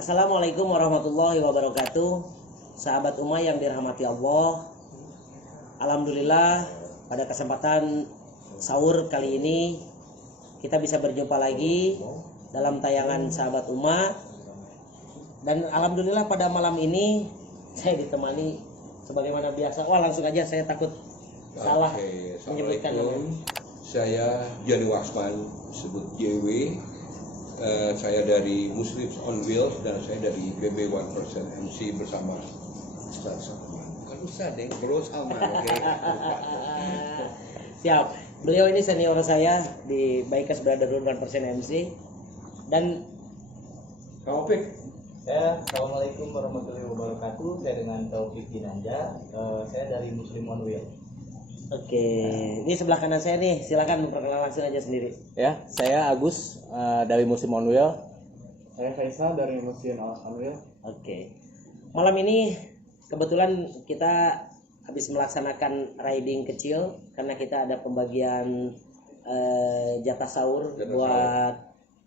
Assalamualaikum warahmatullahi wabarakatuh. Sahabat Ummah yang dirahmati Allah, alhamdulillah pada kesempatan sahur kali ini kita bisa berjumpa lagi dalam tayangan Sahabat Ummah. Dan alhamdulillah pada malam ini saya ditemani sebagaimana biasa. Wah, langsung aja, saya takut salah menyebutkan namanya. Saya Jani Wasman, sebut JW. Saya dari Muslims on Wheels dan saya dari BB 1% MC bersama Ustaz Salman. Bukan Ustaz, bro Salman. Okay. Siap. Beliau ini senior saya di Bikers Brotherhood 1% MC. Dan Taufik. Assalamualaikum warahmatullahi wabarakatuh. Saya dengan Taufik Ginanja. Saya dari Muslim on Wheels. Oke, ini sebelah kanan saya nih, silakan memperkenalkan langsung aja sendiri. Ya, saya Agus dari Muslim on Wheel. Saya Faisal dari Muslim on Wheels. Oke. Malam ini kebetulan kita habis melaksanakan riding kecil karena kita ada pembagian jatah sahur buat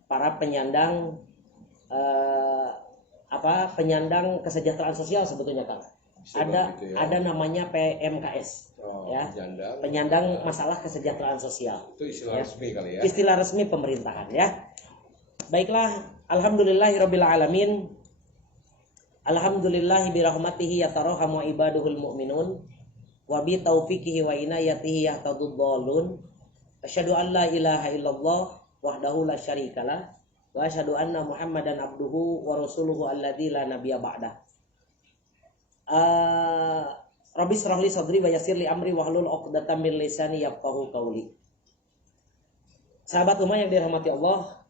para penyandang penyandang kesejahteraan sosial sebetulnya, Kang. Ada namanya PMKS. Ya, penyandang masalah kesejahteraan sosial. Itu istilah resmi kali ya. Istilah resmi pemerintahan ya. Baiklah, alhamdulillahirabbil alamin. Alhamdulillahi birahmatihi yatarahamu ibaduhul mu'minun wa bi taufiqihi wa inayatihi yahtadud dhalun. Asyhadu an la ilaha illallah wahdahu la syarikalah wa asyhadu anna Muhammadan abduhu wa rasuluhu alladzi la nabiyya ba'dah. Rabbi shrah li sadri wa yassir li amri wahlul 'uqdatam min lisani yafqahu qawli. Sahabat Ummah yang dirahmati Allah,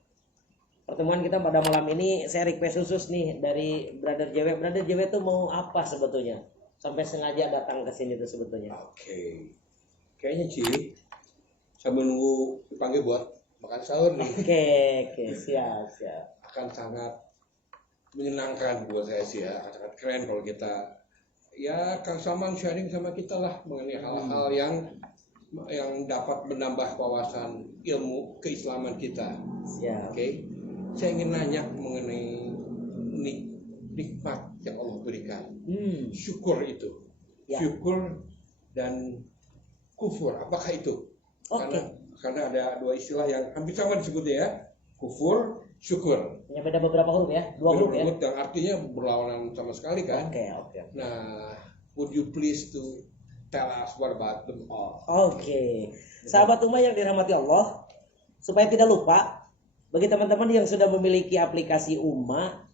pertemuan kita pada malam ini saya request khusus nih dari Brother JW. Brother JW itu mau apa sebetulnya? Sampai sengaja datang ke sini tuh sebetulnya. Oke. Kayaknya Ci, saya menunggu dipanggil buat makan sahur nih. Oke, siap. Akan sangat menyenangkan buat saya sih ya. Akan sangat keren kalau kita ya Kang Salman sharing sama kita lah mengenai hal-hal yang dapat menambah wawasan ilmu keislaman kita. Siap. Oke. Saya ingin nanya mengenai nikmat yang Allah berikan. Syukur itu. Ya. Syukur dan kufur. Apakah itu? Oke. Karena ada dua istilah yang hampir sama disebutnya ya. Kufur, syukur. Hanya beda beberapa huruf ya, dua huruf ya. Dan artinya berlawanan sama sekali kan. Oke. Nah, would you please to tell us what about them all? Oke. Sahabat Ummah yang dirahmati Allah, supaya tidak lupa, bagi teman-teman yang sudah memiliki aplikasi Ummah,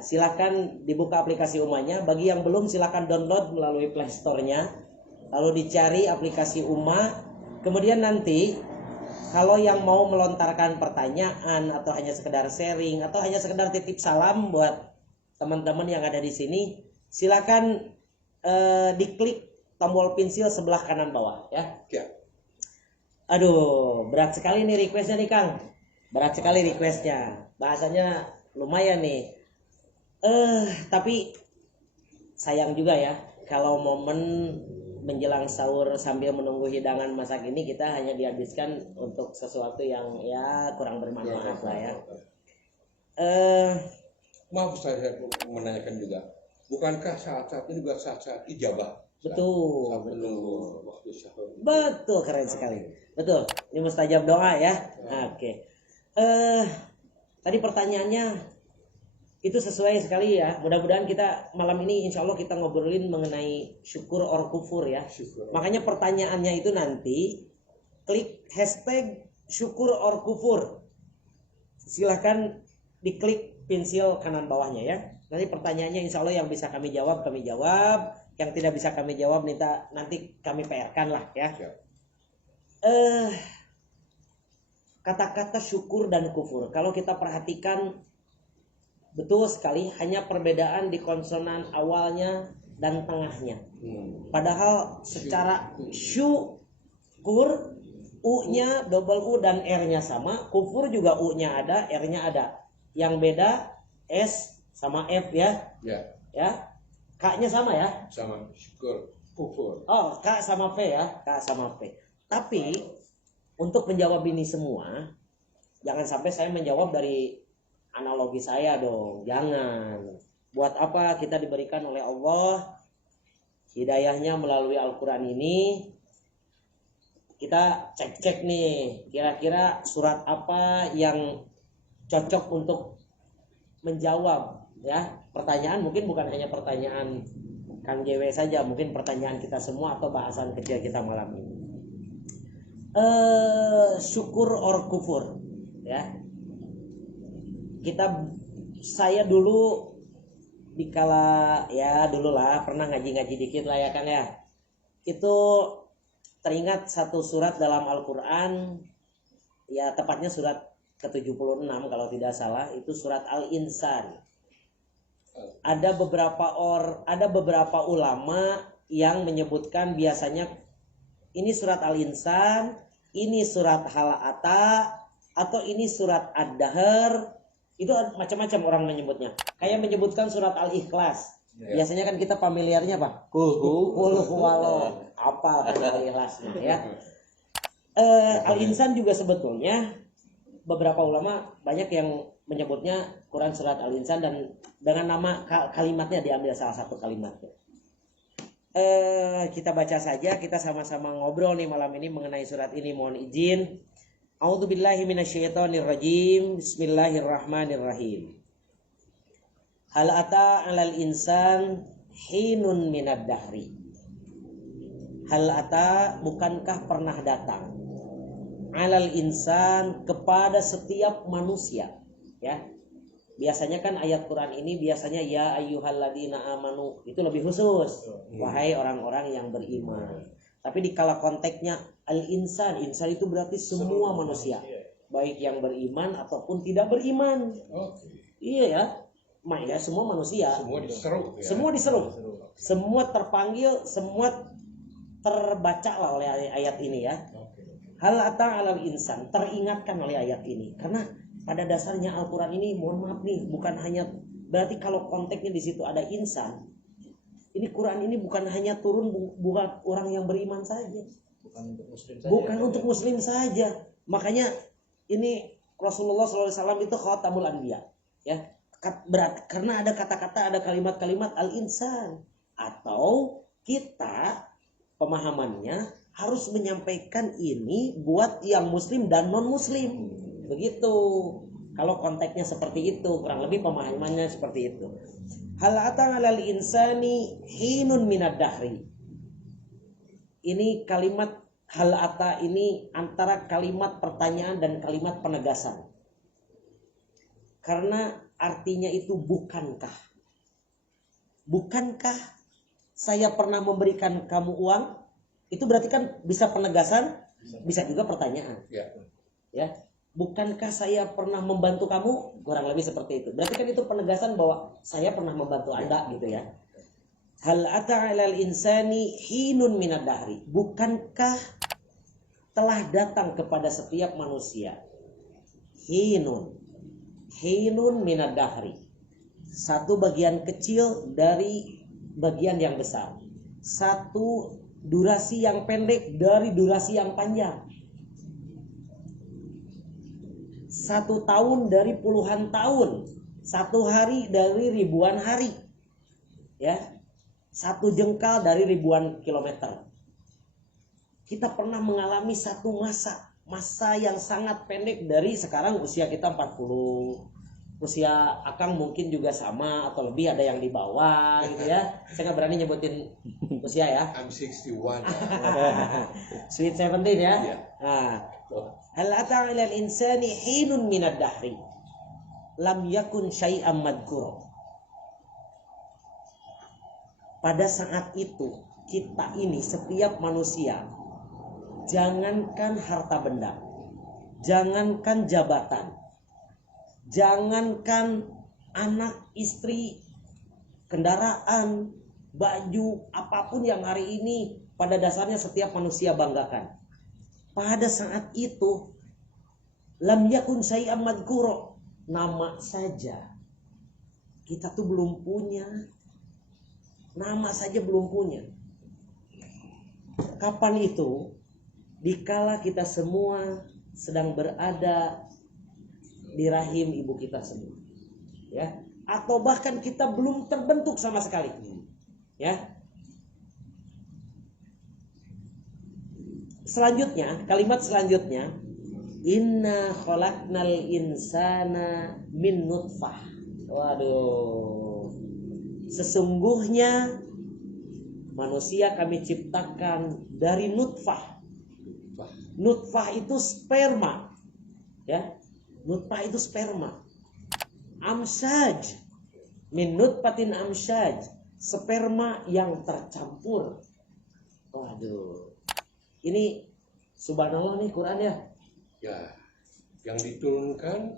silahkan dibuka aplikasi Ummahnya. Bagi yang belum, silahkan download melalui Play Store-nya. Lalu dicari aplikasi Ummah. Kemudian nanti kalau yang mau melontarkan pertanyaan atau hanya sekedar sharing atau hanya sekedar titip salam buat teman-teman yang ada di sini, silakan diklik tombol pensil sebelah kanan bawah ya. Ya. Aduh, berat sekali nih requestnya nih Kang. Berat sekali requestnya. Bahasanya lumayan nih. Tapi sayang juga ya kalau momen menjelang sahur sambil menunggu hidangan masak ini kita hanya dihabiskan untuk sesuatu yang ya kurang bermanfaat lah ya. Maaf saya menanyakan juga. Bukankah saat-saat ini juga saat-saat ijabah? Betul. Saat menunggu waktu sahur. Betul, keren sekali. Betul. Ini mustajab doa ya. Oke. Tadi pertanyaannya itu sesuai sekali ya. Mudah-mudahan kita malam ini insya Allah kita ngobrolin mengenai syukur or kufur ya. Syukur. Makanya pertanyaannya itu nanti klik hashtag syukur or kufur. Silahkan diklik pensil kanan bawahnya ya. Nanti pertanyaannya insya Allah yang bisa kami jawab. Yang tidak bisa kami jawab nanti kami PR-kan lah ya. Kata-kata syukur dan kufur, kalau kita perhatikan betul sekali, hanya perbedaan di konsonan awalnya dan tengahnya. Padahal secara syukur, U-nya double U dan R-nya sama, kufur juga U-nya ada, R-nya ada. Yang beda S sama F ya. Ya. K-nya sama ya? Sama syukur, kufur. Oh, K sama P ya, K sama P. Tapi untuk menjawab ini semua, jangan sampai saya menjawab dari analogi saya dong, jangan. Buat apa kita diberikan oleh Allah hidayahnya melalui Al-Quran ini? Kita cek-cek nih, kira-kira surat apa yang cocok untuk menjawab ya pertanyaan. Mungkin bukan hanya pertanyaan Kang JW saja, mungkin pertanyaan kita semua atau bahasan kecil kita malam ini. Syukur or kufur ya. Saya dulu dikala ya dulu lah pernah ngaji-ngaji dikit lah ya kan ya. Itu teringat satu surat dalam Al-Qur'an, ya tepatnya surat ke-76 kalau tidak salah, itu surat Al-Insan. Ada beberapa ulama yang menyebutkan biasanya ini surat Al-Insan, ini surat Hal-Ata, atau ini surat Ad-Dahr. Itu macam-macam orang menyebutnya. Kayak menyebutkan surat Al-Ikhlas. Biasanya kan kita familiarnya apa? Qul huwallahu. Apa Al-Ikhlasnya ya. Al-Insan juga sebetulnya beberapa ulama banyak yang menyebutnya Quran surat Al-Insan dan dengan nama kalimatnya diambil salah satu kalimatnya. Kita baca saja, kita sama-sama ngobrol nih malam ini mengenai surat ini. Mohon izin. A'udzubillahi minasyaitonirrajim. Bismillahirrahmanirrahim. Hal ata 'alal insan hinun minad dahri. Hal ata, bukankah pernah datang 'alal insan, kepada setiap manusia ya. Biasanya kan ayat Quran ini biasanya ya ayyuhalladzina amanu, itu lebih khusus, wahai orang-orang yang beriman. Tapi di kala konteksnya al-insan, insan itu berarti semua manusia, baik yang beriman ataupun tidak beriman. Iya ya, ya semua manusia. Semua diseru ya. Semua diseru. Semua terpanggil, semua terbaca lah oleh ayat ini ya. Hal ata 'alal insan, teringatkan oleh ayat ini. Karena pada dasarnya Al-Quran ini, mohon maaf nih, bukan hanya berarti kalau konteksnya di situ ada insan. Ini Quran ini bukan hanya turun buat orang yang beriman saja. Bukan untuk muslim saja. Makanya ini Rasulullah SAW itu khatamul anbiya ya. Berat karena ada kata-kata, ada kalimat-kalimat al-insan, atau kita pemahamannya harus menyampaikan ini buat yang muslim dan non muslim. Begitu. Kalau konteksnya seperti itu, kurang lebih pemahamannya seperti itu. Hal ata 'alal insani hinun minad dahri. Ini kalimat hal ata ini antara kalimat pertanyaan dan kalimat penegasan. Karena artinya itu bukankah. Bukankah saya pernah memberikan kamu uang? Itu berarti kan bisa penegasan, bisa juga pertanyaan. Ya. Bukankah saya pernah membantu kamu? Kurang lebih seperti itu. Berarti kan itu penegasan bahwa saya pernah membantu Anda gitu ya. Hal ata 'alal insani hinun minad dahri. Bukankah telah datang kepada setiap manusia hinun minad dahri, satu bagian kecil dari bagian yang besar, satu durasi yang pendek dari durasi yang panjang, 1 tahun dari puluhan tahun, 1 hari dari ribuan hari ya, 1 jengkal dari ribuan kilometer. Kita pernah mengalami satu masa yang sangat pendek. Dari sekarang usia kita 40, usia Akang mungkin juga sama atau lebih, ada yang di bawah gitu ya. Saya nggak berani nyebutin usia ya. I'm 61. Sweet 17 ya. Nah, hal ata 'alal insani hinun minad dahri lam yakun syai'am madhkura. Pada saat itu kita ini setiap manusia, jangankan harta benda, jangankan jabatan, jangankan anak, istri, kendaraan, baju, apapun yang hari ini pada dasarnya setiap manusia banggakan. Pada saat itu lam yakun syai'am madhkura, nama saja kita tuh belum punya. Nama saja belum punya. Kapan itu? Dikala kita semua sedang berada di rahim ibu kita sendiri, ya, atau bahkan kita belum terbentuk sama sekali, ya. Selanjutnya, kalimat selanjutnya, inna khalaqnal insana min nutfah. Waduh, sesungguhnya manusia kami ciptakan dari nutfah. Nutfah itu sperma, ya. Nutfah itu sperma. Amsaj, min nutfatin amsaj, sperma yang tercampur. Waduh, ini subhanallah nih Quran ya. Ya, yang diturunkan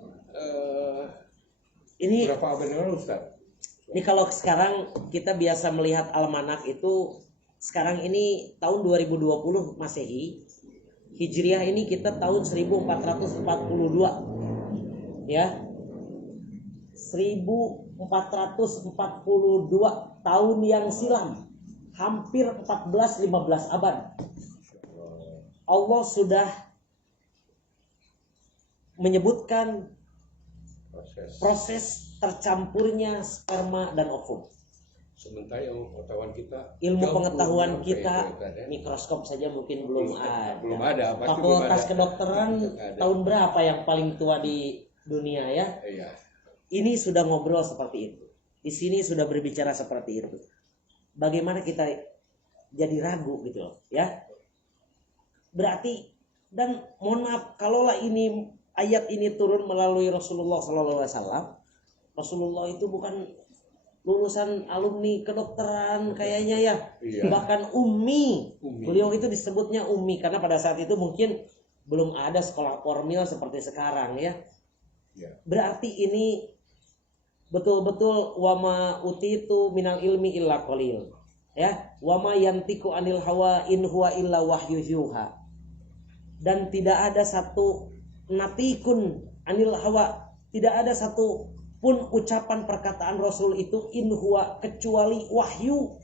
Ini berapa abad yang lalu, Ustaz? Ini kalau sekarang kita biasa melihat almanak itu, sekarang ini tahun 2020 Masehi, Hijriah ini kita tahun 1442. Ya. 1442 tahun yang silam. Hampir 14-15 abad. Allah sudah menyebutkan proses tercampurnya sperma dan ovum. Sementara ilmu pengetahuan kita, Ilmu jauh pengetahuan belum kita, sampai itu, kan, ya? mikroskop saja mungkin belum ada. Belum ada, pasti belum Fakultas ada. kedokteran Ada. tahun berapa yang paling tua di dunia ya? Iya. Ini sudah ngobrol seperti itu. Di sini sudah berbicara seperti itu. Bagaimana kita jadi ragu gitu loh, ya? Berarti, dan mohon maaf, kalaulah ini ayat ini turun melalui Rasulullah SAW, Rasulullah itu bukan lulusan alumni kedokteran kayaknya ya. Iya. Bahkan ummi. Ummi. Beliau itu disebutnya ummi karena pada saat itu mungkin belum ada sekolah formil seperti sekarang ya. Iya. Berarti ini betul-betul wama utitu minal ilmi illa qalil. Ya, wama yantiku anil hawa in huwa illa wahyu yuha. Dan tidak ada satu natikun anil hawa, tidak ada satu pun ucapan perkataan Rasul itu in huwa kecuali wahyu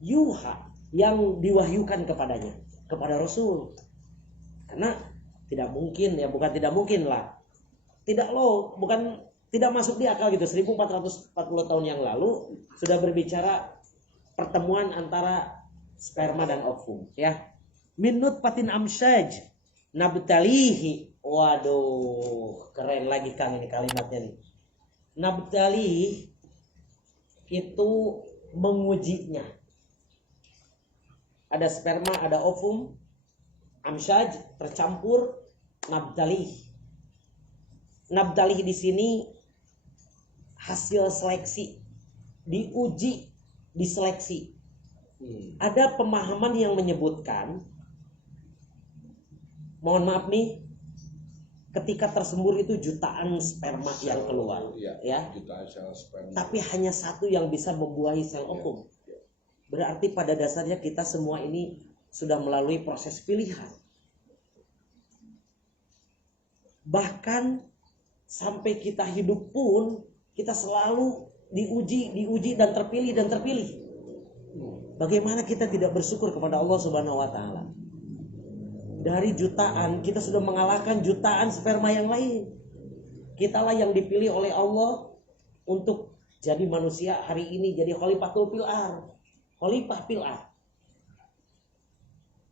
yuha yang diwahyukan kepadanya, kepada Rasul. Karena tidak mungkin ya, bukan tidak mungkin lah. Tidak loh, bukan tidak masuk di akal gitu. 1440 tahun yang lalu sudah berbicara pertemuan antara sperma dan ovum ya. Min nutfatin amsyaj nabtalihi. Waduh, keren lagi Kang ini kalimatnya nih. Nabtalihi itu mengujinya. Ada sperma, ada ovum, amsyaj tercampur, nabtalihi. Nabtalihi di sini hasil seleksi, diuji, diseleksi. Ada pemahaman yang menyebutkan, mohon maaf nih, ketika tersembur itu jutaan sperma yang keluar, ya. Jutaan sel sperma. Tapi hanya satu yang bisa membuahi sel ovum. Berarti pada dasarnya kita semua ini sudah melalui proses pilihan. Bahkan sampai kita hidup pun kita selalu diuji dan terpilih. Bagaimana kita tidak bersyukur kepada Allah Subhanahu wa taala? Dari jutaan kita sudah mengalahkan jutaan sperma yang lain. Kitalah yang dipilih oleh Allah untuk jadi manusia hari ini, jadi khalifatul fil ardh. Khalifah fil ardh.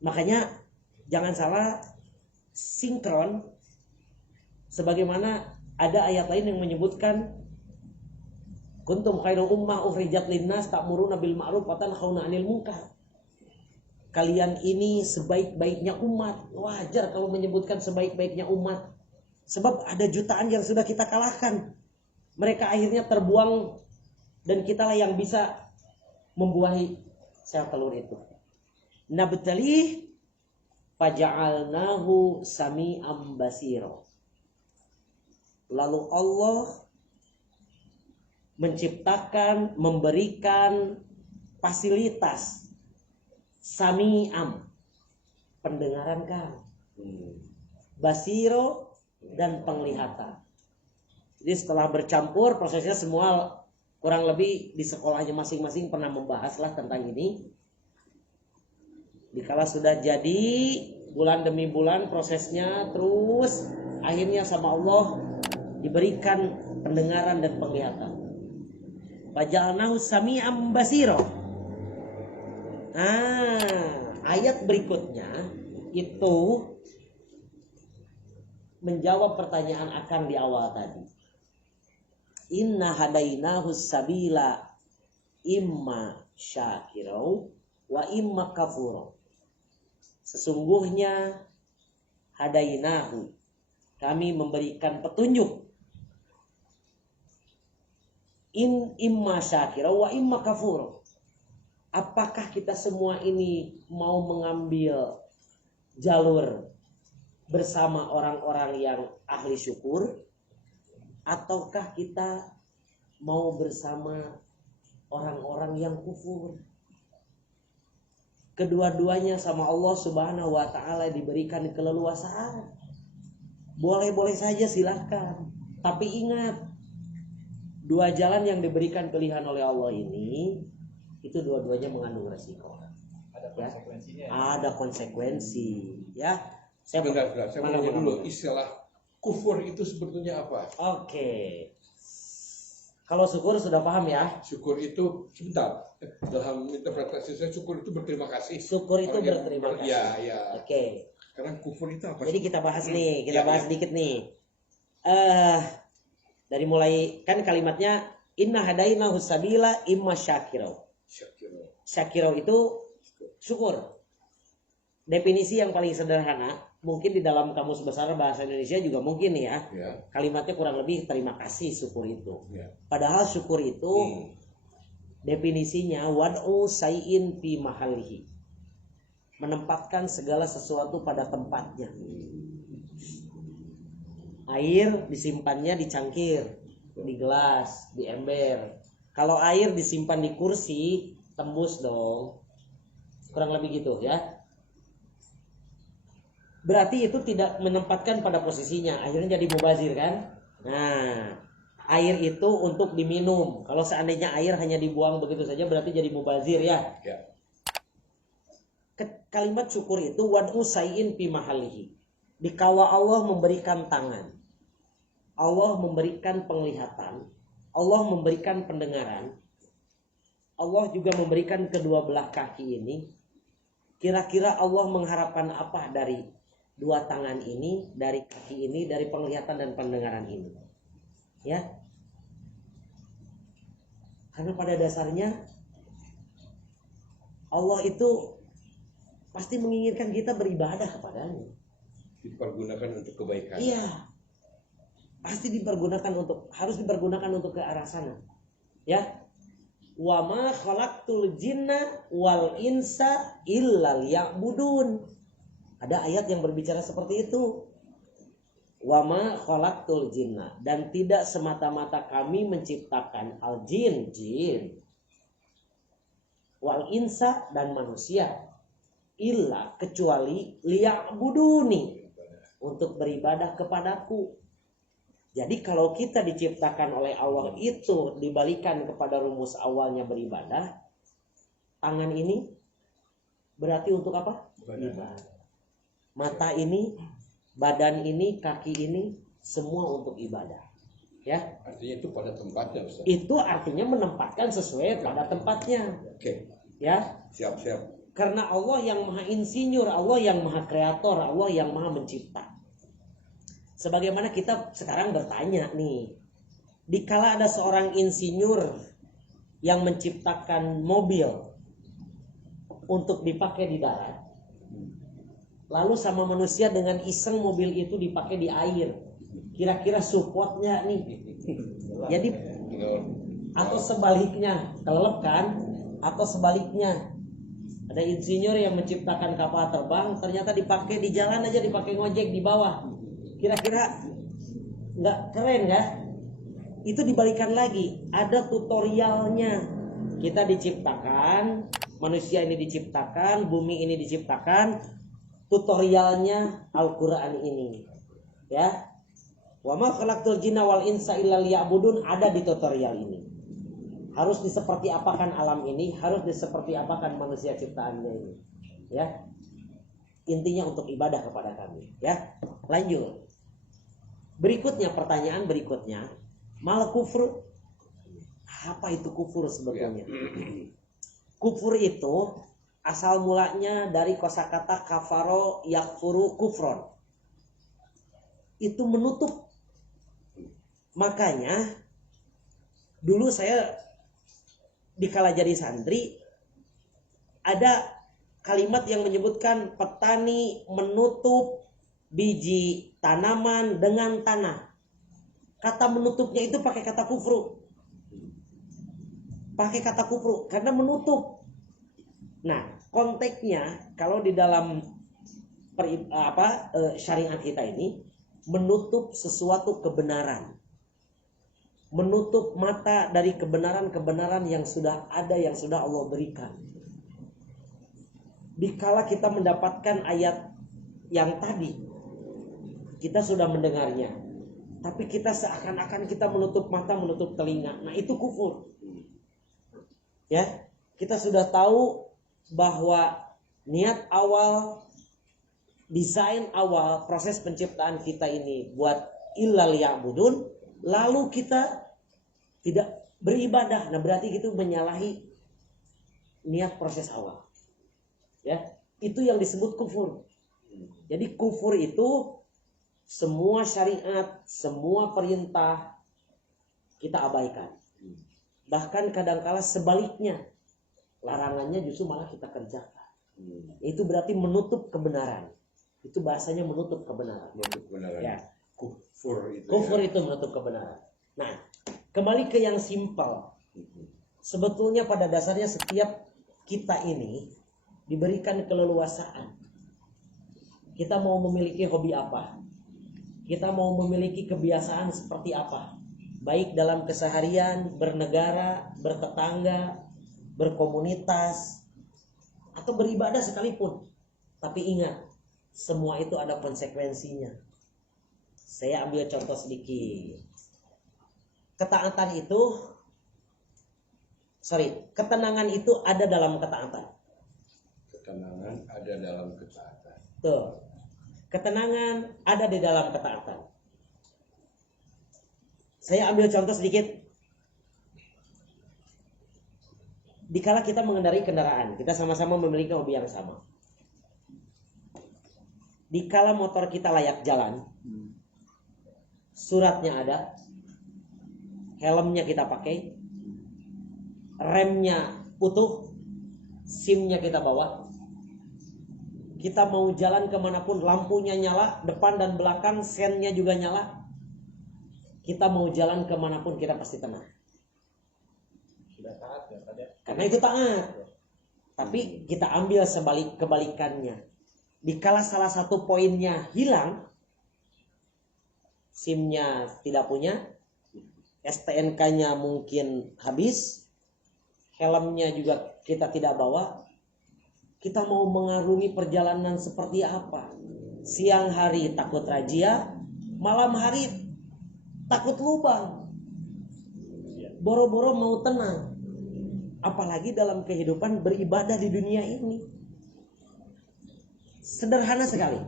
Makanya jangan salah, sinkron sebagaimana ada ayat lain yang menyebutkan kuntum khairu ummah ukhrijat linnas ta'muruna bil ma'ruf wa tanhauna 'anil munkar. Kalian ini sebaik-baiknya umat. Wajar kalau menyebutkan sebaik-baiknya umat. Sebab ada jutaan yang sudah kita kalahkan. Mereka akhirnya terbuang dan kitalah yang bisa membuahi sel telur itu. Nabtalih faja'alnahu sami'am basira. Lalu Allah menciptakan, memberikan fasilitas sami'am, pendengaran kan, basiro dan penglihatan. Jadi setelah bercampur prosesnya semua kurang lebih di sekolahnya masing-masing pernah membahas lah tentang ini. Dikala sudah jadi bulan demi bulan prosesnya terus akhirnya sama Allah diberikan pendengaran dan penglihatan. Faja'alnahu sami'an basira. Ayat berikutnya itu menjawab pertanyaan akan di awal tadi. Inna hadainahu sabila imma syakirau wa imma kafuro. Sesungguhnya hadainahu, kami memberikan petunjuk. Imma syakirau wa imma kafuro. Apakah kita semua ini mau mengambil jalur bersama orang-orang yang ahli syukur, ataukah kita mau bersama orang-orang yang kufur? Kedua-duanya sama Allah Subhanahu wa taala diberikan keleluasaan. Boleh-boleh saja silahkan. Tapi ingat, dua jalan yang diberikan pilihan oleh Allah ini, itu dua-duanya mengandung resiko. Ada konsekuensinya. Ada konsekuensi, ya. Saya Sebentar, saya mau tanya dulu, istilah kufur itu sebetulnya apa? Oke. Kalau syukur sudah paham ya? Syukur itu, sebentar, dalam interpretasi saya syukur itu berterima kasih. Syukur itu Orang yang berterima kasih. Ya. Oke. Karena kufur itu apa? Jadi kita bahas nih, Ya, sedikit nih. Dari mulai kan kalimatnya inna hadainahu sabila imma syakirau. Syakirau itu syukur. Definisi yang paling sederhana, mungkin di dalam kamus besar bahasa Indonesia juga mungkin ya. Kalimatnya kurang lebih terima kasih syukur itu. Ya. Padahal syukur itu definisinya wad'u say'in fi mahalihi. Menempatkan segala sesuatu pada tempatnya. Air disimpannya di cangkir, di gelas, di ember. Kalau air disimpan di kursi, tembus dong. Kurang lebih gitu ya. Berarti itu tidak menempatkan pada posisinya, akhirnya jadi mubazir kan? Nah, air itu untuk diminum. Kalau seandainya air hanya dibuang begitu saja berarti jadi mubazir ya. Kalimat syukur itu wad'u say'in fi mahalihi. Dikala Allah memberikan tangan, Allah memberikan penglihatan, Allah memberikan pendengaran, Allah juga memberikan kedua belah kaki ini. Kira-kira Allah mengharapkan apa dari dua tangan ini, dari kaki ini, dari penglihatan dan pendengaran ini? Ya. Karena pada dasarnya Allah itu pasti menginginkan kita beribadah kepadanya. Dipergunakan untuk kebaikan. Iya. Pasti harus dipergunakan untuk ke arah sana. Ya. Wa ma khalaqtul jinna wal insa illa liya'budun. Ada ayat yang berbicara seperti itu. Wa ma khalaqtul jinna, dan tidak semata-mata kami menciptakan al-jin, jin, wal insa, dan manusia, illa, kecuali liya'buduni, untuk beribadah kepadaku. Jadi kalau kita diciptakan oleh Allah itu dibalikan kepada rumus awalnya beribadah, tangan ini berarti untuk apa? Ibadah. Mata ini, badan ini, kaki ini, semua untuk ibadah. Ya. Artinya itu pada tempatnya, Ustaz. Itu artinya menempatkan sesuai pada tempatnya. Oke. Ya. Siap. Karena Allah yang maha insinyur, Allah yang maha kreator, Allah yang maha mencipta. Sebagaimana kita sekarang bertanya nih, dikala ada seorang insinyur yang menciptakan mobil untuk dipakai di darat, lalu sama manusia dengan iseng mobil itu dipakai di air, kira-kira supportnya nih? Jadi atau sebaliknya, kelelep kan? Atau sebaliknya, ada insinyur yang menciptakan kapal terbang, ternyata dipakai di jalan aja, dipakai ngojek di bawah. Kira-kira nggak keren ya? Itu dibalikan lagi, ada tutorialnya. Kita diciptakan, manusia ini diciptakan, bumi ini diciptakan, tutorialnya Al-Quran ini. Ya, wa ma khalaqtul jinna wal insa illa liya'budun, ada di tutorial ini. Harus diseperti apakan alam ini, harus diseperti apakan manusia ciptaannya ini. Ya, intinya untuk ibadah kepada kami. Ya, lanjut. Berikutnya, pertanyaan berikutnya, mal kufur. Apa itu kufur sebetulnya? Kufur itu asal mulanya dari kosakata kafaro yakfuru kufron. Itu menutup. Makanya dulu saya dikala jadi santri ada kalimat yang menyebutkan petani menutup biji tanaman dengan tanah. Kata menutupnya itu pakai kata kufru. Pakai kata kufru karena menutup. Nah, konteksnya kalau di dalam syariat kita ini menutup sesuatu kebenaran. Menutup mata dari kebenaran-kebenaran yang sudah ada, yang sudah Allah berikan. Dikala kita mendapatkan ayat yang tadi, kita sudah mendengarnya, tapi kita seakan-akan kita menutup mata, menutup telinga. Nah, itu kufur. Ya, kita sudah tahu bahwa niat awal, desain awal, proses penciptaan kita ini buat illal ya'budun, lalu kita tidak beribadah. Nah, berarti itu menyalahi niat proses awal. Ya, itu yang disebut kufur. Jadi kufur itu semua syariat, semua perintah kita abaikan. Bahkan kadangkala sebaliknya, larangannya justru malah kita kerjakan. Itu berarti menutup kebenaran. Itu bahasanya menutup kebenaran. Menutup kebenaran. Ya. Kufur itu menutup kebenaran. Nah, kembali ke yang simpel. Sebetulnya pada dasarnya setiap kita ini diberikan keleluasaan. Kita mau memiliki hobi apa? Kita mau memiliki kebiasaan seperti apa? Baik dalam keseharian, bernegara, bertetangga, berkomunitas, atau beribadah sekalipun. Tapi ingat, semua itu ada konsekuensinya. Saya ambil contoh sedikit. Ketenangan itu ada dalam ketaatan. Ketenangan ada dalam ketaatan. Tuh. Ketenangan ada di dalam ketaatan. Saya ambil contoh sedikit. Dikala kita mengendarai kendaraan, kita sama-sama memiliki hobi yang sama. Dikala motor kita layak jalan, suratnya ada, helmnya kita pakai, remnya utuh, SIM-nya kita bawa. Kita mau jalan kemanapun, lampunya nyala, depan dan belakang, sennya juga nyala. Kita mau jalan kemanapun, kita pasti tenang. Sudah taat ya Pak ya? Karena itu taat. Tapi kita ambil kebalikannya. Dikala salah satu poinnya hilang, SIM-nya tidak punya, STNK-nya mungkin habis, helmnya juga kita tidak bawa. Kita mau mengarungi perjalanan seperti apa? Siang hari takut razia, malam hari takut lubang. Boro-boro mau tenang. Apalagi dalam kehidupan beribadah di dunia ini. Sederhana sekali.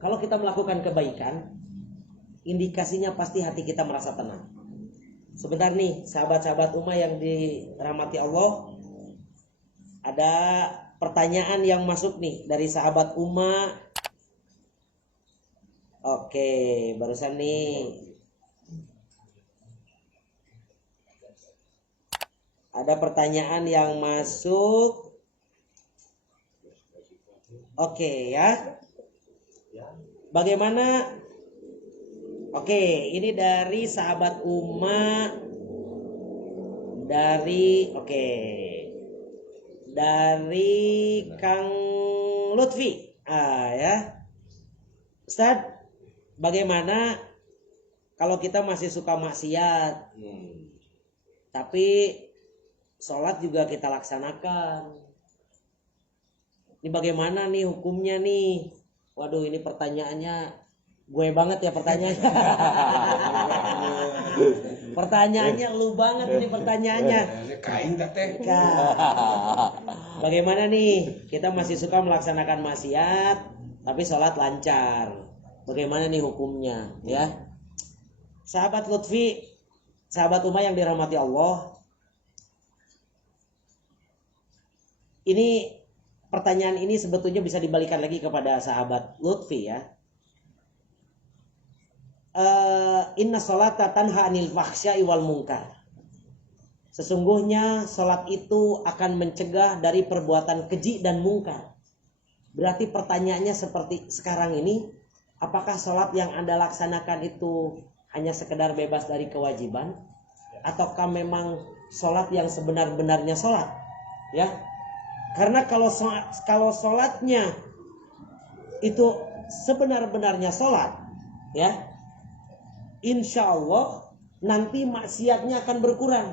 Kalau kita melakukan kebaikan, indikasinya pasti hati kita merasa tenang. Sebentar nih, sahabat-sahabat ummah yang dirahmati Allah, ada pertanyaan yang masuk nih dari sahabat ummah. Oke, barusan nih ada pertanyaan yang masuk. Oke ya. Bagaimana? Oke, ini dari sahabat ummah dari Kang Lutfi. Ya. Ustaz, bagaimana kalau kita masih suka maksiat? Tapi sholat juga kita laksanakan. Ini bagaimana nih hukumnya nih? Waduh, ini pertanyaannya gue banget ya pertanyaannya. Pertanyaannya lu banget ini pertanyaannya. Kain teh. Bagaimana nih? Kita masih suka melaksanakan maksiat, tapi sholat lancar. Bagaimana nih hukumnya ya? Sahabat Lutfi, sahabat Umar yang dirahmati Allah. Ini pertanyaan ini sebetulnya bisa dibalikan lagi kepada sahabat Lutfi ya. Inna sholata tanha anil fahsya'i wal munkar. Sesungguhnya sholat itu akan mencegah dari perbuatan keji dan mungkar. Berarti pertanyaannya seperti sekarang ini, apakah sholat yang Anda laksanakan itu hanya sekedar bebas dari kewajiban? Ataukah memang sholat yang sebenar-benarnya sholat? Ya, karena kalau sholatnya itu sebenar-benarnya sholat, ya, insya Allah nanti maksiatnya akan berkurang.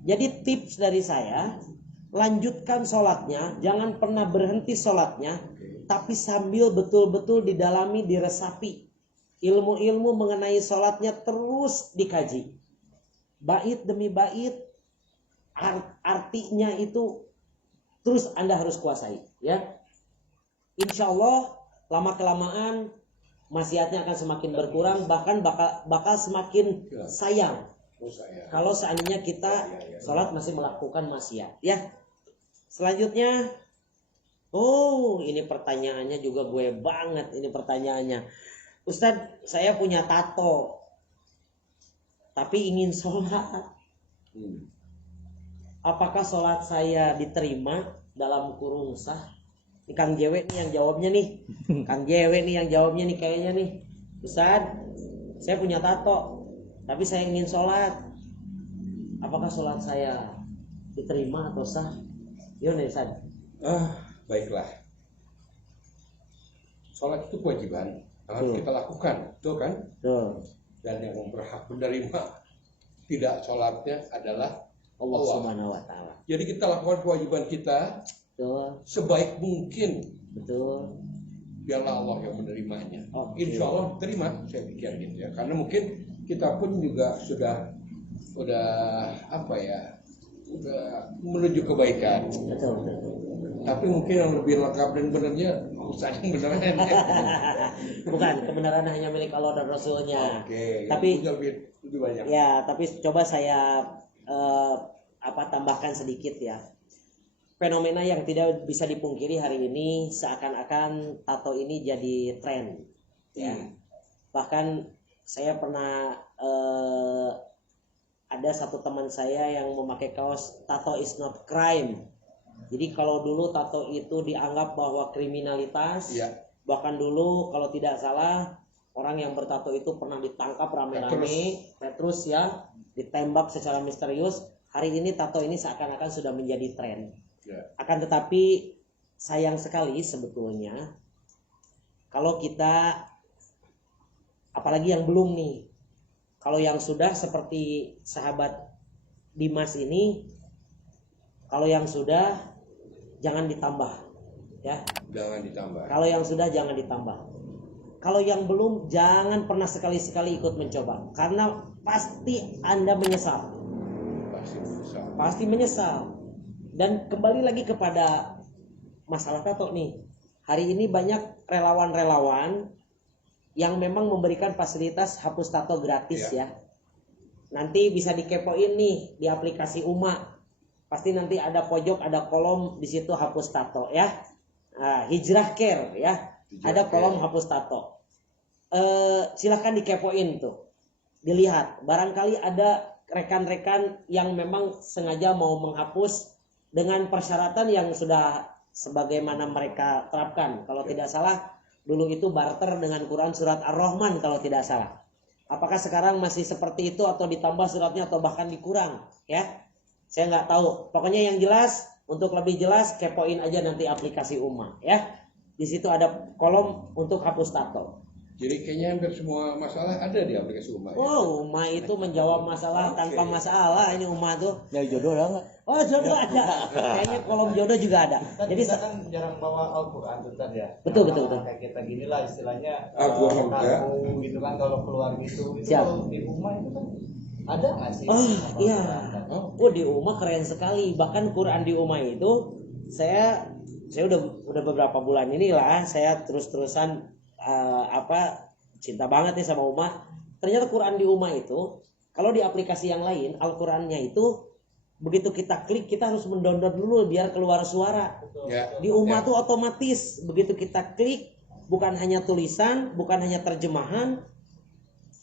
Jadi tips dari saya, lanjutkan sholatnya, jangan pernah berhenti sholatnya, tapi sambil betul-betul didalami, diresapi. Ilmu-ilmu mengenai sholatnya terus dikaji. Bait demi bait, artinya itu terus Anda harus kuasai. Ya, insya Allah lama-kelamaan maksiatnya akan semakin berkurang, bahkan bakal semakin sayang. Kalau seandainya kita sholat masih melakukan maksiat, ya. Selanjutnya, ini pertanyaannya juga gue banget ini pertanyaannya. Ustadz, saya punya tato, tapi ingin sholat. Apakah sholat saya diterima dalam kurung sah? Ini Kang Jewe nih yang jawabnya nih. Kang Jewe nih yang jawabnya nih kayaknya nih. Ustadz, saya punya tato, tapi saya ingin sholat. Apakah sholat saya diterima atau sah? Gimana Ustadz? Baiklah. Sholat itu kewajiban, harus kita lakukan, betul kan? Betul. Dan yang berhak menerima tidak sholatnya adalah Allah Subhanahu wa Ta'ala. Jadi kita lakukan kewajiban kita Betul. sebaik mungkin. Betul. Biarlah Allah yang menerimanya. Oke. Insya Allah terima, saya pikir gitu ya. Karena mungkin kita pun juga sudah menuju kebaikan. Betul. Tapi mungkin yang lebih lengkap dan benernya Ustaz yang beneran. Bukan, kebenaran hanya milik Allah dan Rasulnya. Oke. Tapi lebih banyak. ya, tapi coba saya tambahkan sedikit ya. Fenomena yang tidak bisa dipungkiri hari ini, seakan-akan tato ini jadi tren. Ya. Bahkan saya pernah ada satu teman saya yang memakai kaos tato is not crime. Jadi kalau dulu tato itu dianggap bahwa kriminalitas, bahkan dulu kalau tidak salah orang yang bertato itu pernah ditangkap rame-rame, Petrus ya, ditembak secara misterius. Hari ini tato ini seakan-akan sudah menjadi tren. Akan tetapi sayang sekali sebetulnya kalau kita, apalagi yang belum nih, kalau yang sudah seperti sahabat Dimas ini, kalau yang sudah jangan ditambah ya. Jangan ditambah. Kalau yang sudah jangan ditambah. Kalau yang belum jangan pernah sekali-sekali ikut mencoba, karena pasti Anda menyesal. Pasti menyesal. Dan kembali lagi kepada masalah tato nih. Hari ini banyak relawan-relawan yang memang memberikan fasilitas hapus tato gratis ya. Nanti bisa dikepoin nih di aplikasi Uma. Pasti nanti ada pojok, ada kolom di situ hapus tato ya. Hijrah Care ya. Ada kolom hapus tato. Silakan dikepoin tuh. Dilihat, barangkali ada rekan-rekan yang memang sengaja mau menghapus dengan persyaratan yang sudah sebagaimana mereka terapkan. Kalau tidak salah, dulu itu barter dengan Quran surat Ar-Rahman kalau tidak salah. Apakah sekarang masih seperti itu atau ditambah suratnya atau bahkan dikurang ya? Saya nggak tahu. Pokoknya yang jelas, untuk lebih jelas kepoin aja nanti aplikasi Uma ya. Di situ ada kolom untuk hapus tato. Jadi kayaknya hampir semua masalah ada di aplikasi Uma. Oh, Uma itu menjawab masalah tanpa masalah. Ini Uma tuh. Nyari jodoh ada nggak? Oh, jodoh ada. Kayaknya kolom jodoh juga ada. Jadi kita kan jarang bawa Al-Quran tuh ya. Betul. Kayak kita gini lah istilahnya. Gua enggak. Gitu kan kalau keluar gitu. Siap. Kalau di rumah itu kan ada nggak sih? Oh iya. Oh, di Uma keren sekali. Bahkan Quran di Uma itu saya udah beberapa bulan inilah saya terus-terusan cinta banget nih sama Uma. Ternyata Quran di Uma itu, kalau di aplikasi yang lain, Al-Qurannya itu begitu kita klik kita harus mendownload dulu biar keluar suara. Ya. Di Uma tuh otomatis begitu kita klik, bukan hanya tulisan, bukan hanya terjemahan,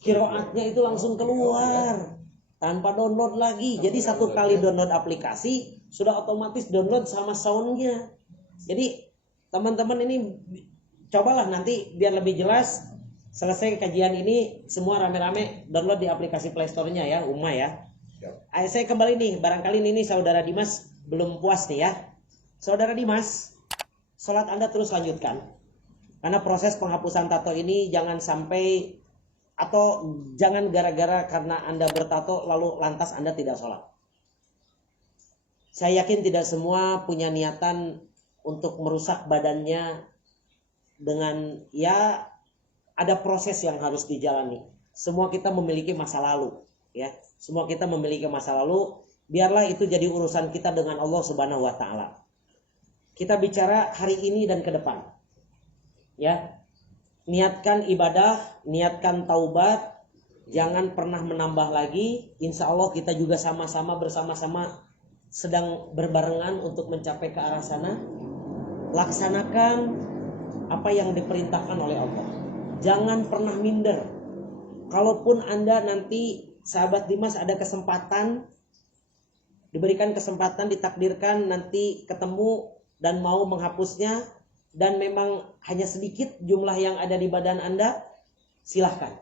qiraatnya itu langsung keluar tanpa download lagi. Jadi satu kali download aplikasi sudah otomatis download sama soundnya. Jadi teman-teman ini cobalah nanti biar lebih jelas. Selesai kajian ini semua rame-rame download di aplikasi Play Store-nya ya, Uma ya. Saya kembali nih, barangkali ini saudara Dimas belum puas nih ya. Saudara Dimas, sholat Anda terus lanjutkan. Karena proses penghapusan tato ini jangan sampai, atau jangan gara-gara karena Anda bertato lalu lantas Anda tidak sholat. Saya yakin tidak semua punya niatan untuk merusak badannya dengan ya ada proses yang harus dijalani. Semua kita memiliki masa lalu, ya. Semua kita memiliki masa lalu. Biarlah itu jadi urusan kita dengan Allah Subhanahu wa taala. Kita bicara hari ini dan ke depan. Ya. Niatkan ibadah, niatkan taubat, jangan pernah menambah lagi. Insya Allah kita juga sama-sama bersama-sama sedang berbarengan untuk mencapai ke arah sana. Laksanakan apa yang diperintahkan oleh Allah. Jangan pernah minder. Kalaupun Anda nanti sahabat Dimas ada kesempatan, diberikan kesempatan, ditakdirkan nanti ketemu dan mau menghapusnya, dan memang hanya sedikit jumlah yang ada di badan Anda, silahkan.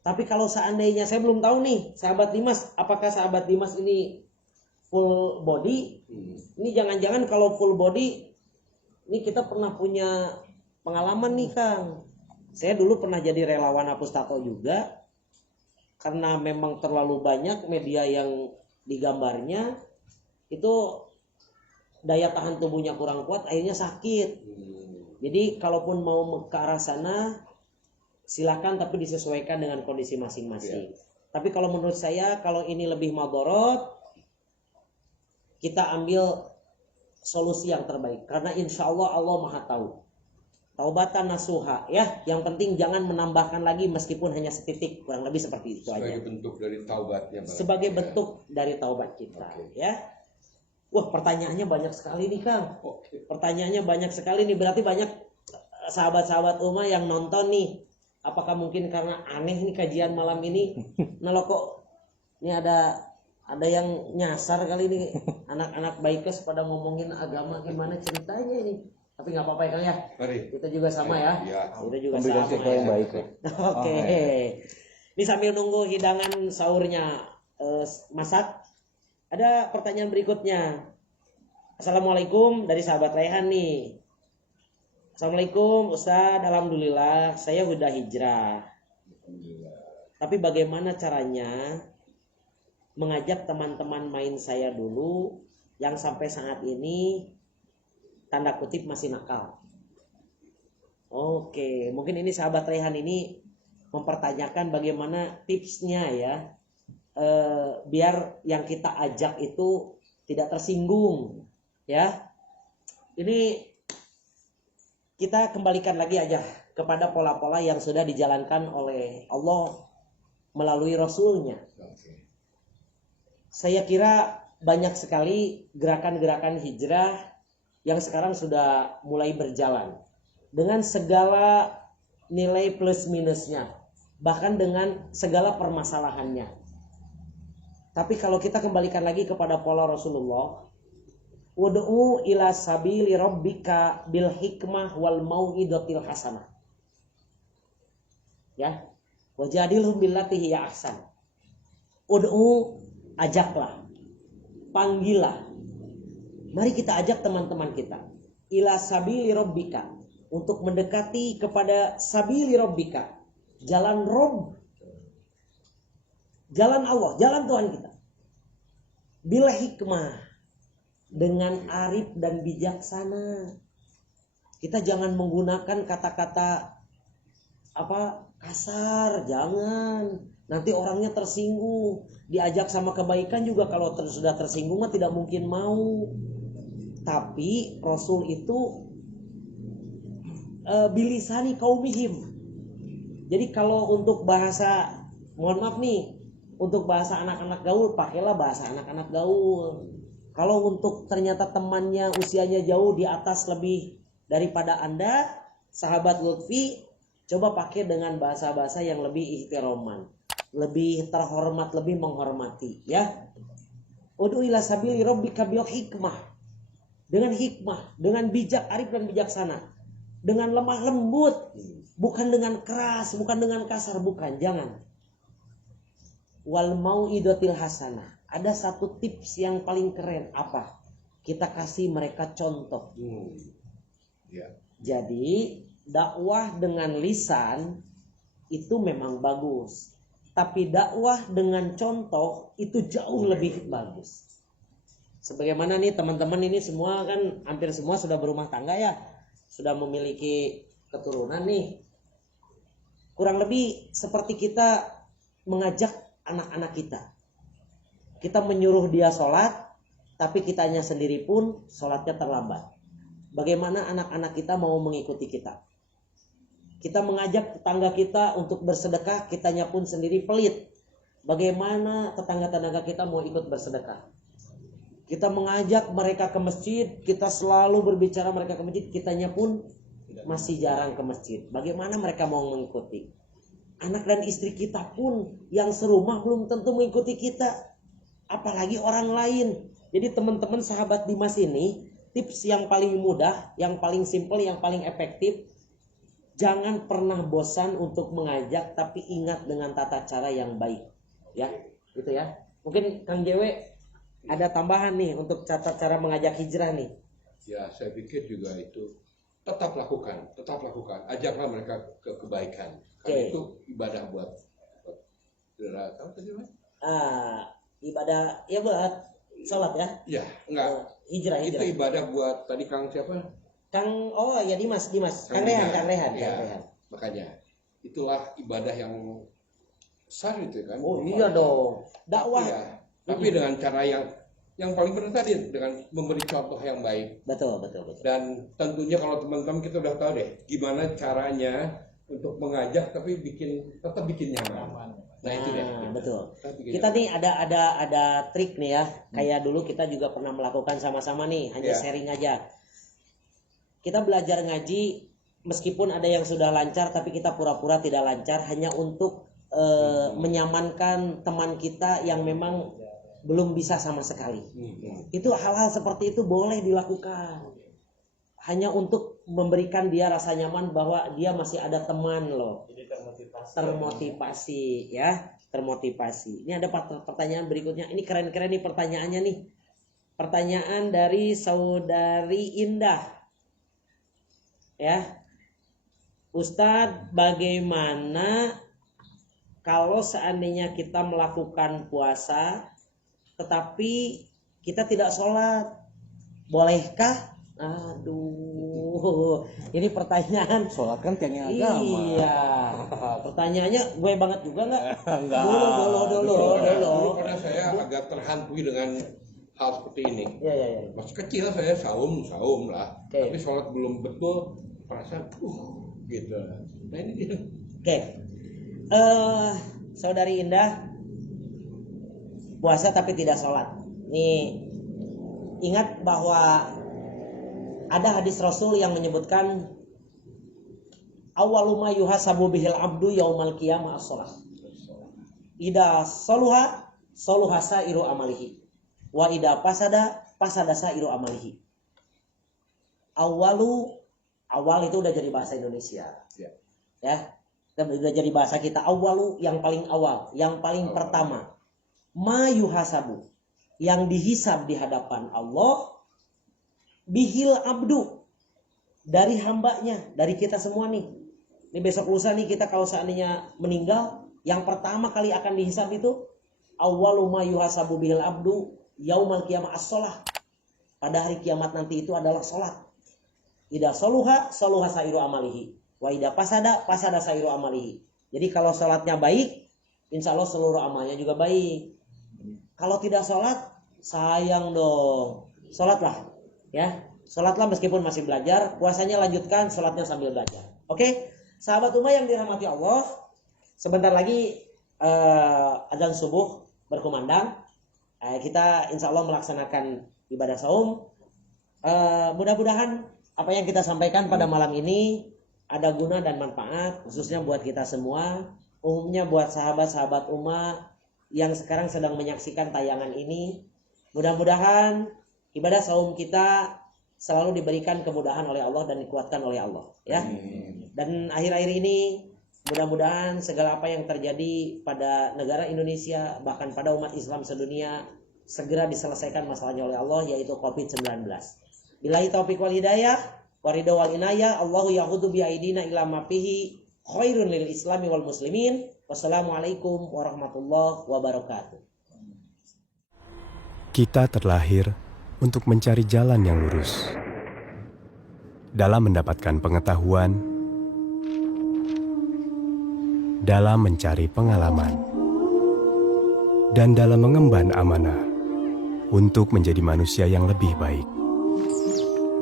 Tapi kalau seandainya, saya belum tahu nih sahabat Dimas, apakah sahabat Dimas ini full body? Ini jangan-jangan kalau full body, ini kita pernah punya pengalaman nih Kang. Saya dulu pernah jadi relawan hapus tato juga. Karena memang terlalu banyak media yang digambarnya, itu daya tahan tubuhnya kurang kuat, akhirnya sakit. Jadi kalaupun mau ke arah sana, silakan tapi disesuaikan dengan kondisi masing-masing. Tapi kalau menurut saya, kalau ini lebih madorot, kita ambil solusi yang terbaik. Karena insya Allah Allah Maha Tahu. Taubatan nasuha, ya. Yang penting jangan menambahkan lagi meskipun hanya setitik, kurang lebih seperti itu aja. Sebagai bentuk dari taubatnya. Sebagai bentuk dari taubat kita, ya. Wah, pertanyaannya banyak sekali nih Kang. Pertanyaannya banyak sekali nih, berarti banyak sahabat-sahabat Uma yang nonton nih. Apakah mungkin karena aneh nih kajian malam ini? Nah lo kok ini ada yang nyasar kali ini, anak-anak baikes pada ngomongin agama, gimana ceritanya ini? Tapi nggak apa-apa ya Kang ya. Mari. Kita juga sama ya. Kita juga sama. Yang baik ya. Oke. Ini sambil nunggu hidangan sahurnya masak, ada pertanyaan berikutnya. Assalamualaikum dari sahabat Rehan nih. Assalamualaikum Ustaz, alhamdulillah saya udah hijrah. Tapi bagaimana caranya mengajak teman-teman main saya dulu yang sampai saat ini tanda kutip masih nakal. Oke, mungkin ini sahabat Rehan ini mempertanyakan bagaimana tipsnya ya, biar yang kita ajak itu tidak tersinggung, ya. Ini kita kembalikan lagi aja kepada pola-pola yang sudah dijalankan oleh Allah melalui Rasulnya. Saya kira banyak sekali gerakan-gerakan hijrah yang sekarang sudah mulai berjalan dengan segala nilai plus minusnya, bahkan dengan segala permasalahannya. Tapi kalau kita kembalikan lagi kepada pola Rasulullah, ud'u ila sabili rabbika bil hikmah wal mau'izatil hasanah. Ya, wajadilhum billati hiya ahsan. Ud'u, ajaklah, panggillah. Mari kita ajak teman-teman kita ila sabili rabbika, untuk mendekati kepada sabili rabbika, jalan Rabb, jalan Allah, jalan Tuhan kita. Bil hikmah, dengan arif dan bijaksana. Kita jangan menggunakan kata-kata kasar, jangan. Nanti orangnya tersinggung. Diajak sama kebaikan juga kalau sudah tersinggung mah tidak mungkin mau. Tapi Rasul itu bilisani kaumihim, Jadi kalau untuk bahasa, mohon maaf nih, untuk bahasa anak-anak gaul, pakailah bahasa anak-anak gaul. Kalau untuk ternyata temannya usianya jauh di atas lebih daripada Anda, sahabat Lutfi, coba pakai dengan bahasa-bahasa yang lebih ihtiraman, lebih terhormat, lebih menghormati, ya. Ud'u ila sabili rabbika bil hikmah. Dengan hikmah, dengan bijak, arif dan bijaksana. Dengan lemah lembut, bukan dengan keras, bukan dengan kasar, bukan, jangan. Wal mau'idatil hasanah. Ada satu tips yang paling keren, apa? Kita kasih mereka contoh. Ya. Jadi dakwah dengan lisan itu memang bagus, tapi dakwah dengan contoh itu jauh lebih bagus. Sebagaimana nih teman-teman ini semua kan hampir semua sudah berumah tangga ya, sudah memiliki keturunan nih. Kurang lebih seperti kita mengajak anak-anak kita. Kita menyuruh dia sholat, tapi kitanya sendiri pun sholatnya terlambat. Bagaimana anak-anak kita mau mengikuti kita? Kita mengajak tetangga kita untuk bersedekah, kitanya pun sendiri pelit. Bagaimana tetangga-tetangga kita mau ikut bersedekah? Kita mengajak mereka ke masjid, kita selalu berbicara mereka ke masjid, kitanya pun masih jarang ke masjid. Bagaimana mereka mau mengikuti? Anak dan istri kita pun yang serumah belum tentu mengikuti kita, apalagi orang lain. Jadi teman-teman sahabat Dimas ini, tips yang paling mudah, yang paling simple, yang paling efektif, jangan pernah bosan untuk mengajak, tapi ingat dengan tata cara yang baik, ya, gitu ya. Mungkin Kang Jewe ada tambahan nih untuk tata cara mengajak hijrah nih. Ya, saya pikir juga itu tetap lakukan, ajaklah mereka ke kebaikan. Karena itu ibadah buat apa tadi? Ibadah ya buat sholat ya. Ya, enggak. Hijrah. Itu ibadah buat tadi Kang siapa? Kang Dimas. Kang Rehan. Makanya itulah ibadah yang besar itu kan. Oh iya dong. Dakwah. Ya, tapi dengan cara yang paling benar tadi, dengan memberi contoh yang baik. Betul. Dan tentunya kalau teman-teman kita udah tahu deh gimana caranya untuk mengajak tapi tetap bikin nyaman. Nah itu deh. Betul. Kita nih ada trik nih ya. Kayak dulu kita juga pernah melakukan sama-sama nih, hanya sharing aja. Kita belajar ngaji meskipun ada yang sudah lancar tapi kita pura-pura tidak lancar hanya untuk menyamankan teman kita yang memang belum bisa sama sekali. Itu hal-hal seperti itu boleh dilakukan. Hanya untuk memberikan dia rasa nyaman bahwa dia masih ada teman loh. Jadi termotivasi ya, termotivasi. Ini ada pertanyaan berikutnya. Ini keren-keren nih pertanyaannya nih. Pertanyaan dari Saudari Indah. Ya. Ustadz, bagaimana kalau seandainya kita melakukan puasa tetapi kita tidak sholat, bolehkah? Aduh, ini pertanyaan. Sholat kan tiangnya agama. Iya. Pertanyaannya gue banget juga nggak? Enggak. Dulu karena saya agak terhantui dengan hal seperti ini. Iya. Masih kecil saya saum lah. Oke. Tapi sholat belum betul, perasaan gitu. Nah ini dia. Oke. Saudari Indah, puasa tapi tidak sholat. Nih, ingat bahwa ada hadis Rasul yang menyebutkan awwalu ma yuhasabu bihil abdu yaumal qiyamah as-shalah. Ida saluha sairu amalihi wa ida fasada sairu amalihi. Awal itu udah jadi bahasa Indonesia. Ya. Udah jadi bahasa kita. Awwalu yang paling awal, yang paling pertama. Ma yuhasabu, yang dihisab di hadapan Allah bihil abdu, dari hambanya, dari kita semua nih. Ini besok lusa nih kita kalau seandainya meninggal, yang pertama kali akan dihisab itu awwalu ma yuhasabu bihil abdu yaumal qiyamah as-shalah. Pada hari kiamat nanti itu adalah salat. Ida saluha sairu amalihi wa ida fasada sairu amalihi. Jadi kalau salatnya baik, insya Allah seluruh amalnya juga baik. Kalau tidak salat, sayang dong. Salatlah. Ya, sholatlah meskipun masih belajar, puasanya lanjutkan, sholatnya sambil belajar. Oke, Sahabat Ummah yang dirahmati Allah, sebentar lagi azan subuh berkumandang. Kita insya Allah melaksanakan ibadah saum. Mudah-mudahan apa yang kita sampaikan pada malam ini ada guna dan manfaat, khususnya buat kita semua, umumnya buat sahabat-sahabat Ummah yang sekarang sedang menyaksikan tayangan ini. Mudah-mudahan ibadah saum kita selalu diberikan kemudahan oleh Allah dan dikuatkan oleh Allah, ya. Dan akhir-akhir ini mudah-mudahan segala apa yang terjadi pada negara Indonesia, bahkan pada umat Islam sedunia, segera diselesaikan masalahnya oleh Allah, yaitu COVID-19. Billahi taufiq wal hidayah, waridho wal inayah, Allahu yahudu bi aidina ila ma fihi khairun lil islami wal muslimin. Wassalamualaikum warahmatullahi wabarakatuh. Kita terlahir untuk mencari jalan yang lurus. Dalam mendapatkan pengetahuan, dalam mencari pengalaman, dan dalam mengemban amanah untuk menjadi manusia yang lebih baik.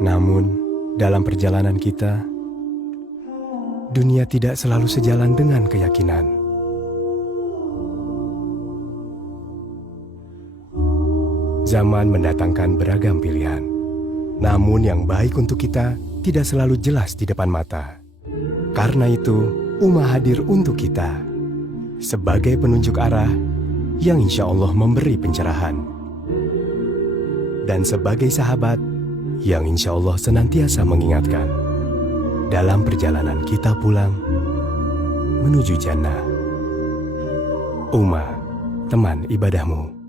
Namun, dalam perjalanan kita, dunia tidak selalu sejalan dengan keyakinan. Zaman mendatangkan beragam pilihan, namun yang baik untuk kita tidak selalu jelas di depan mata. Karena itu, Ummah hadir untuk kita sebagai penunjuk arah yang insya Allah memberi pencerahan, dan sebagai sahabat yang insya Allah senantiasa mengingatkan dalam perjalanan kita pulang menuju jannah. Ummah, teman ibadahmu.